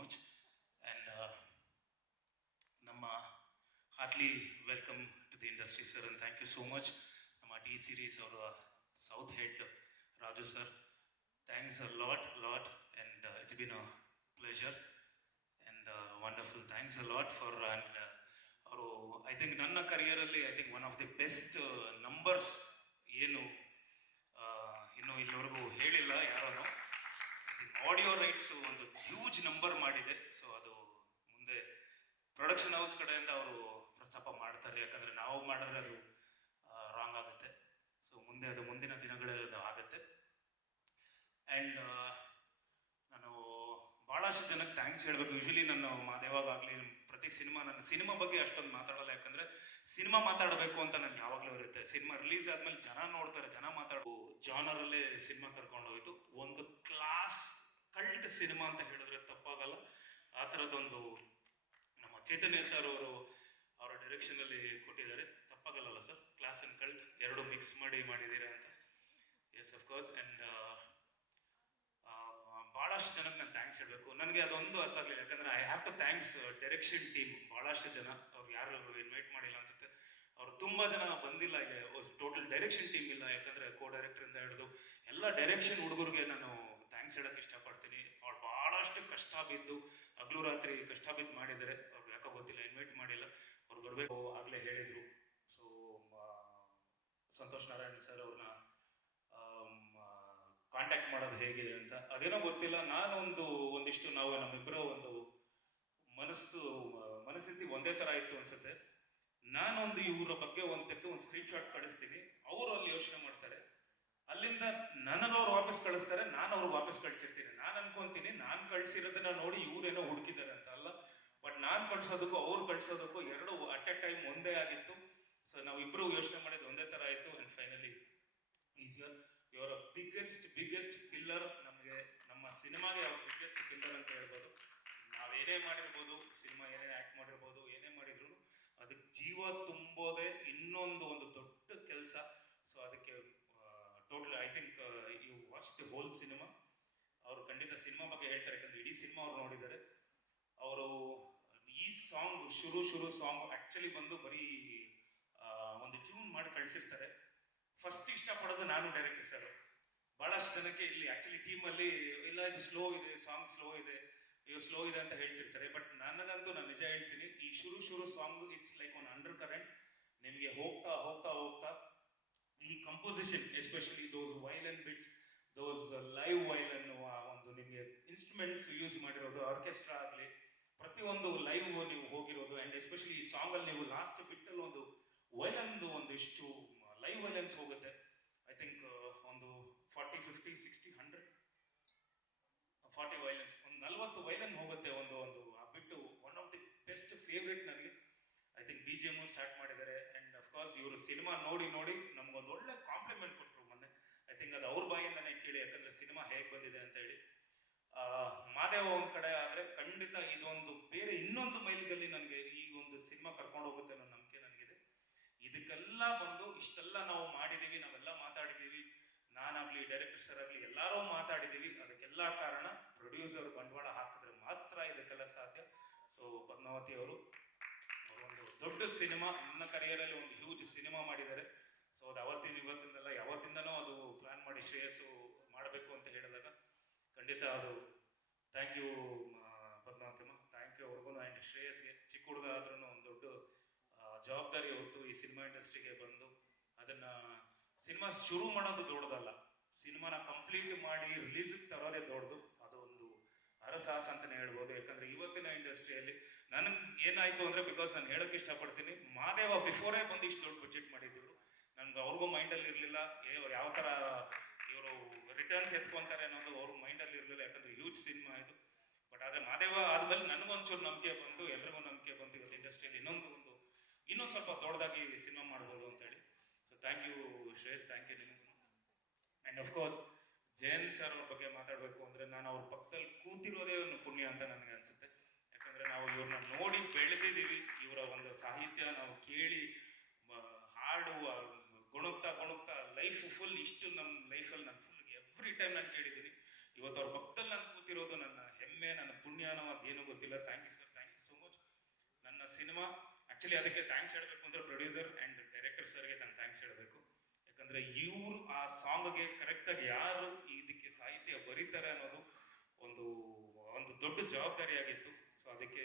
Much. And ನಮ್ಮ heartly welcome to the industry sir, and thank you so much. ನಮ್ಮ T Series ಅವರ south head Raju sir, thanks a lot and it's been a pleasure and wonderful. Thanks a lot for and ಅವರು I think ನನ್ನ ಕರಿಯರಲ್ಲಿ I think one of the best numbers ಏನು ಇನ್ನೂ ಇಲ್ಲಿವರೆಗೂ ಹೇಳಿಲ್ಲ ಯಾರೂ. ಆಡಿಯೋ ರೈಟ್ಸ್ ಒಂದು ಹ್ಯೂಜ್ ನಂಬರ್ ಮಾಡಿದೆ. ಸೊ ಅದು ಮುಂದೆ ಪ್ರೊಡಕ್ಷನ್ ಹೌಸ್ ಕಡೆಯಿಂದ ಅವರು ಪ್ರಸ್ತಾಪ ಮಾಡ್ತಾರೆ, ಯಾಕಂದರೆ ನಾವು ಮಾಡಿದ್ರೆ ಅದು ರಾಂಗ್ ಆಗುತ್ತೆ. ಸೊ ಮುಂದೆ ಅದು ಮುಂದಿನ ದಿನಗಳಲ್ಲಿ ಅದು ಆಗುತ್ತೆ. ಆ್ಯಂಡ್ ನಾನು ಭಾಳಷ್ಟು ಜನಕ್ಕೆ ಥ್ಯಾಂಕ್ಸ್ ಹೇಳಬೇಕು. ಯೂಶಲಿ ನಾನು ಮಾದೇವಾಗಲಿ ಪ್ರತಿ ನನ್ನ ಸಿನಿಮಾ ಬಗ್ಗೆ ಅಷ್ಟೊಂದು ಮಾತಾಡೋಲ್ಲ, ಯಾಕಂದರೆ ಸಿನಿಮಾ ಮಾತಾಡಬೇಕು ಅಂತ ನನಗೆ ಯಾವಾಗಲೂ ಇರುತ್ತೆ. ಸಿನಿಮಾ ರಿಲೀಸ್ ಆದಮೇಲೆ ಜನ ನೋಡ್ತಾರೆ, ಜನ ಮಾತಾಡೋ ಜಾನರಲ್ಲೇ ಸಿನಿಮಾ ಕರ್ಕೊಂಡೋಗಿತ್ತು. ಒಂದು ಕ್ಲಾಸ್ ಕಲ್ಟ್ ಸಿನಿಮಾ ಅಂತ ಹೇಳಿದ್ರೆ ತಪ್ಪಾಗಲ್ಲ. ಆ ಥರದ್ದೊಂದು ನಮ್ಮ ಚೈತನ್ಯ ಸರ್ ಅವರು ಅವರ ಡೈರೆಕ್ಷನಲ್ಲಿ ಕೊಟ್ಟಿದ್ದಾರೆ, ತಪ್ಪಾಗಲ್ಲ ಸರ್. ಕ್ಲಾಸ್ ಆ್ಯಂಡ್ ಕಲ್ಟ್ ಎರಡು ಮಿಕ್ಸ್ ಮಾಡಿದ್ದೀರಾ ಅಂತ. Yes of course. ಆ್ಯಂಡ್ ಭಾಳಷ್ಟು ಜನಕ್ಕೆ ನಾನು ಥ್ಯಾಂಕ್ಸ್ ಹೇಳಬೇಕು. ನನಗೆ ಅದೊಂದು ಅರ್ಥ ಆಗಲಿಲ್ಲ, ಯಾಕಂದರೆ I have to thanks direction team. ಭಾಳಷ್ಟು ಜನ ಅವ್ರು ಯಾರು ಇನ್ವೈಟ್ ಮಾಡಿಲ್ಲ ಅನ್ಸುತ್ತೆ, ಅವರು ತುಂಬ ಜನ ಬಂದಿಲ್ಲ. ಇಲ್ಲಿ ಟೋಟಲ್ ಡೈರೆಕ್ಷನ್ ಟೀಮ್ ಇಲ್ಲ, ಯಾಕಂದರೆ ಕೋ ಡೈರೆಕ್ಟರಿಂದ ಹಿಡಿದು ಎಲ್ಲ ಡೈರೆಕ್ಷನ್ ಹುಡುಗರಿಗೆ ನಾನು ಥ್ಯಾಂಕ್ಸ್ ಹೇಳೋಕ್ಕೆ ಇಷ್ಟಪಡ್ತೀನಿ. ಅವ್ರು ಭಾಳಷ್ಟು ಕಷ್ಟ ಬಿದ್ದು ಹಗಲು ರಾತ್ರಿ ಕಷ್ಟ ಬಿದ್ದು ಮಾಡಿದ್ದಾರೆ. ಅವ್ರು ಯಾಕೋ ಗೊತ್ತಿಲ್ಲ, ಇನ್ವೈಟ್ ಮಾಡಿಲ್ಲ. ಅವ್ರು ಬರಬೇಕು ಆಗಲೇ ಹೇಳಿದರು. ಸೊ ಸಂತೋಷ್ ನಾರಾಯಣ್ ಸರ್ ಅವ್ರನ್ನ ಕಾಂಟ್ಯಾಕ್ಟ್ ಮಾಡೋದು ಹೇಗೆ ಅಂತ ಅದೇನೋ ಗೊತ್ತಿಲ್ಲ. ಒಂದಿಷ್ಟು ನಾವು ನಮ್ಮಿಬ್ಬರು ಒಂದು ಮನಸ್ಥಿತಿ ಒಂದೇ ಥರ ಇತ್ತು ಅನ್ಸುತ್ತೆ. ನಾನೊಂದು ಇವರ ಬಗ್ಗೆ ಒಂದು ಸ್ಕ್ರೀನ್ ಶಾಟ್ ಕಳಿಸ್ತೀನಿ, ಅವರು ಅಲ್ಲಿ ಯೋಚನೆ ಮಾಡ್ತಾರೆ. ಅಲ್ಲಿಂದ ನನಗವ್ರು ವಾಪಸ್ ಕಳಿಸ್ತಾರೆ, ನಾನು ಅವ್ರಿಗೆ ವಾಪಸ್ ಕಳಿಸಿರ್ತೀನಿ. ನಾನು ಅನ್ಕೊಂತೀನಿ ನಾನು ಕಳಿಸಿರೋದನ್ನ ನೋಡಿ ಇವರೇನೋ ಹುಡುಕಿದ್ದಾರೆ ಅಂತ ಅಲ್ಲ, ಬಟ್ ನಾನು ಕಳಿಸೋದಕ್ಕೂ ಅವ್ರು ಕಳಿಸೋದಕ್ಕೂ ಎರಡು ಅಟ್ ಎ ಟೈಮ್ ಒಂದೇ ಆಗಿತ್ತು. ಸೊ ನಾವಿಬ್ಬರು ಯೋಚನೆ ಮಾಡಿದ್ದು ಒಂದೇ ಥರ ಆಯಿತು. ಆ್ಯಂಡ್ ಫೈನಲಿ ಈಸಿಯರ್ ಇವರ ಬಿಗ್ಗೆಸ್ಟ್ ಪಿಲ್ಲರ್. ನಮಗೆ ನಮ್ಮ ಸಿನಿಮಾಗೆ ಅವ್ರ ಬಿಗ್ಗೆಸ್ಟ್ ಪಿಲ್ಲರ್ ಅಂತ ಹೇಳ್ಬೋದು. ನಾವೇನೇ ಮಾಡಿರ್ಬೋದು, ಸಿನಿಮಾ ಏನೇ ಆ್ಯಕ್ಟ್ ಮಾಡಿರ್ಬೋದು, ಏನೇ ಮಾಡಿದ್ರು ಅದಕ್ಕೆ ಜೀವ ತುಂಬೋದೇ ಒಂದು ದೊಡ್ಡ ಕೆಲಸ. ಸೊ ಅದಕ್ಕೆ total I think you watch the whole cinema. ಅವರು ಖಂಡಿತ ಸಿನಿಮಾ ಬಗ್ಗೆ ಹೇಳ್ತಾರೆ, ಯಾಕಂದರೆ ಇಡೀ ಸಿನಿಮಾ ಅವ್ರು ನೋಡಿದ್ದಾರೆ. ಅವರು ಈ ಸಾಂಗ್ ಶುರು ಸಾಂಗ್ ಆ್ಯಕ್ಚುಲಿ ಬಂದು ಬರೀ ಒಂದು ಟ್ಯೂನ್ ಮಾಡಿ ಕಳಿಸಿರ್ತಾರೆ. ಫಸ್ಟ್ ಇಷ್ಟಪಡೋದು ನಾನು ಡೈರೆಕ್ಟರ್ ಸರ್. ಭಾಳಷ್ಟು ಜನಕ್ಕೆ ಇಲ್ಲಿ ಆ್ಯಕ್ಚುಲಿ ಟೀಮಲ್ಲಿ ಇಲ್ಲ ಇದು ಸ್ಲೋ ಇದೆ, ಸಾಂಗ್ ಸ್ಲೋ ಇದೆ ಅಂತ ಹೇಳ್ತಿರ್ತಾರೆ. ಬಟ್ ನನಗಂತೂ ನಾನು ನಿಜ ಹೇಳ್ತೀನಿ, ಈ ಶುರು song it's like one under current. ನಿಮಗೆ ಹೋಗ್ತಾ ಈ ಕಂಪೋಸಿಷನ್, ಎಸ್ಪೆಷಲಿ ದೋಸ್ ವೈಲನ್ ಬಿಟ್ಸ್, ದೋಸ್ ಲೈವ್ ವೈಲನ್, ಒಂದು ನಿಮಗೆ ಇನ್ಸ್ಟ್ರೂಮೆಂಟ್ಸ್ ಯೂಸ್ ಮಾಡಿರೋದು, ಆರ್ಕೆಸ್ಟ್ರಾ ಆಗಲಿ, ಪ್ರತಿಯೊಂದು ಲೈವ್ ನೀವು ಹೋಗಿರೋದು. ಆ್ಯಂಡ್ ಎಸ್ಪೆಷಲಿ ಈ ಸಾಂಗಲ್ಲಿ ನೀವು ಲಾಸ್ಟ್ ಬಿಟ್ಟಲ್ಲಿ ಒಂದು ವೈಲನ್ದು ಒಂದಿಷ್ಟು ಲೈವ್ ವೈಲೆನ್ಸ್ ಹೋಗುತ್ತೆ. ಐ ಥಿಂಕ್ ಒಂದು 40, 50, 60, 100 40 ವೈಲೆನ್ಸ್, ಒಂದು 40 ವೈಲನ್ ಹೋಗುತ್ತೆ. ಒಂದು ಬಿಟ್ಟು one of the best favourite ನನಗೆ. ಐ ಥಿಂಕ್ BGM ಸ್ಟಾರ್ಟ್ ಮಾಡಿದ್ದಾರೆ. ಆ್ಯಂಡ್ ಅಫ್ಕೋರ್ಸ್ ಇವರು ಸಿನಿಮಾ ನೋಡಿ ನಮಗೊಂದು ಒಳ್ಳೆ ಕಾಂಪ್ಲಿಮೆಂಟ್ ಕೊಟ್ಟರು ಮೊನ್ನೆ. ಐ ಥಿಂಕ್ ಅದು ಅವ್ರ ಬಾಯಿಂದನೇ ಕೇಳಿ, ಯಾಕಂದರೆ ಸಿನಿಮಾ ಹೇಗೆ ಬಂದಿದೆ ಅಂತ ಹೇಳಿ. ಮಾದೇವ ಒಂದು ಕಡೆ ಆದರೆ ಖಂಡಿತ ಇದೊಂದು ಬೇರೆ ಇನ್ನೊಂದು ಮೈಲಿಗಲ್ಲಿ ನನಗೆ ಈ ಒಂದು ಸಿನಿಮಾ ಕರ್ಕೊಂಡು ಹೋಗುತ್ತೆ ಅನ್ನೋ ನಂಬಿಕೆ ನನಗಿದೆ. ಇದಕ್ಕೆಲ್ಲ ಬಂದು ಇಷ್ಟೆಲ್ಲ ನಾವು ಮಾಡಿದ್ದೀವಿ, ನಾವೆಲ್ಲ ಮಾತಾಡಿದ್ದೀವಿ, ನಾನಾಗಲಿ ಡೈರೆಕ್ಟರ್ ಸರ್ ಆಗಲಿ ಎಲ್ಲರೂ ಮಾತಾಡಿದ್ದೀವಿ. ಅದಕ್ಕೆಲ್ಲ ಕಾರಣ ಪ್ರೊಡ್ಯೂಸರ್ ಬಂಡವಾಳ ಹಾಕಿದ್ರೆ ಮಾತ್ರ ಇದಕ್ಕೆಲ್ಲ ಸಾಧ್ಯ. ಸೊ ಪದ್ಮಾವತಿ ಅವರು ಒಂದು ದೊಡ್ಡ ಸಿನಿಮಾ, ನನ್ನ ಕರಿಯರಲ್ಲಿ ಒಂದು ಹ್ಯೂಜ್ ಸಿನಿಮಾ ಮಾಡಿದ್ದಾರೆ. ಸೊ ಅದು ಇವತ್ತಿಂದಲ್ಲ ಯಾವತ್ತಿಂದನೂ ಅದು ಪ್ಲ್ಯಾನ್ ಮಾಡಿ ಶ್ರೇಯಸ್ಸು ಮಾಡಬೇಕು ಅಂತ ಹೇಳಿದಾಗ ಖಂಡಿತ ಅದು ಥ್ಯಾಂಕ್ ಯು ಪದ್ಮಾವತಿಮ್ಮ, ಥ್ಯಾಂಕ್ ಯು ಅವ್ರಿಗೂ. ಆ್ಯಂಡ್ ಶ್ರೇಯಸ್ಗೆ ಚಿಕ್ಕ ಹುಡುಗ ಆದ್ರೂ ಒಂದು ದೊಡ್ಡ ಜವಾಬ್ದಾರಿ ಹೊತ್ತು ಈ ಸಿನಿಮಾ ಇಂಡಸ್ಟ್ರಿಗೆ ಬಂದು ಅದನ್ನು ಸಿನಿಮಾ ಶುರು ಮಾಡೋದು ದೊಡ್ಡದಲ್ಲ, ಸಿನಿಮಾನ ಕಂಪ್ಲೀಟ್ ಮಾಡಿ ರಿಲೀಸಿಗೆ ತರೋದೇ ದೊಡ್ಡದು. ಅದೊಂದು ಅರಸಾಹಸ ಅಂತಲೇ ಹೇಳ್ಬೋದು. ಯಾಕಂದರೆ ಇವತ್ತಿನ ಇಂಡಸ್ಟ್ರಿಯಲ್ಲಿ ನನಗೆ ಏನಾಯಿತು ಅಂದರೆ, ಬಿಕಾಸ್ ನಾನು ಹೇಳೋಕ್ಕೆ ಇಷ್ಟಪಡ್ತೀನಿ, ಮಾದೇವ ಬಿಫೋರೇ ಬಂದು ಇಷ್ಟು ದೊಡ್ಡ ಬಜೆಟ್ ಮಾಡಿದ್ರು. ನನಗೆ ಅವ್ರಿಗೂ ಮೈಂಡಲ್ಲಿ ಇರಲಿಲ್ಲ ಯಾವ ಥರ ಇವರು ರಿಟರ್ನ್ಸ್ ಎತ್ಕೊತಾರೆ ಅನ್ನೋದು ಅವ್ರ ಮೈಂಡಲ್ಲಿ ಇರಲಿಲ್ಲ, ಯಾಕಂದರೆ ಹ್ಯೂಜ್ ಸಿನಿಮಾ ಇದು. ಬಟ್ ಆದರೆ ಮಾದೇವ ಆದಮೇಲೆ ನನಗೊಂಚೂರು ನಂಬಿಕೆ ಬಂದು, ಎಲ್ರಿಗೂ ನಂಬಿಕೆ ಬಂದು ಇವತ್ತು ಇಂಡಸ್ಟ್ರಿಯಲ್ಲಿ ಇನ್ನೊಂದು ಸ್ವಲ್ಪ ದೊಡ್ಡದಾಗಿ ಸಿನಿಮಾ ಮಾಡ್ಬೋದು ಅಂತೇಳಿ. So thank you Shreyas, thank you ನಿಮಗೂ. ಆ್ಯಂಡ್ ಅಫ್ಕೋರ್ಸ್ ಜಯನ್ ಸರ್ ಅವ್ರ ಬಗ್ಗೆ ಮಾತಾಡಬೇಕು ಅಂದರೆ, ನಾನು ಅವ್ರ ಪಕ್ಕದಲ್ಲಿ ಕೂತಿರೋದೇ ಒಂದು ಪುಣ್ಯ ಅಂತ ನನಗೆ ಅನಿಸುತ್ತೆ. ಯಾಕಂದರೆ ನಾವು ಇವ್ರನ್ನ ನೋಡಿ ಬೆಳೆದಿದ್ದೀವಿ, ಇವರ ಒಂದು ಸಾಹಿತ್ಯ ನಾವು ಕೇಳಿ ಹಾಡು ಗುಣಗ್ತಾ ಲೈಫ್ ಫುಲ್ ಇಷ್ಟು ನಮ್ಮ ಲೈಫಲ್ಲಿ ನಾನು ಫುಲ್ ಎವ್ರಿ ಟೈಮ್ ನಾನು ಕೇಳಿದ್ದೀನಿ. ಇವತ್ತು ಅವ್ರ ಪಕ್ಕದಲ್ಲಿ ನಾನು ಕೂತಿರೋದು ನನ್ನ ಹೆಮ್ಮೆ, ನನ್ನ ಪುಣ್ಯ ವಿಜ್ಞಾನ ಅದೇನು ಗೊತ್ತಿಲ್ಲ. Thank you sir, thank you so much. ನನ್ನ ಸಿನಿಮಾ ಆ್ಯಕ್ಚುಲಿ ಅದಕ್ಕೆ ಥ್ಯಾಂಕ್ಸ್ ಹೇಳಬೇಕು ಅಂದರೆ ಪ್ರೊಡ್ಯೂಸರ್ ಆ್ಯಂಡ್ ಡೈರೆಕ್ಟರ್ ಸರ್ಗೆ ನಾನು ಥ್ಯಾಂಕ್ಸ್ ಹೇಳಬೇಕು. ಯಾಕಂದರೆ ಇವರು ಆ ಸಾಂಗ್ಗೆ ಕರೆಕ್ಟಾಗಿ ಯಾರು ಇದಕ್ಕೆ ಸಾಹಿತ್ಯ ಬರೀತಾರೆ ಅನ್ನೋದು ಒಂದು ಒಂದು ದೊಡ್ಡ ಜವಾಬ್ದಾರಿಯಾಗಿತ್ತು. ಸೊ ಅದಕ್ಕೆ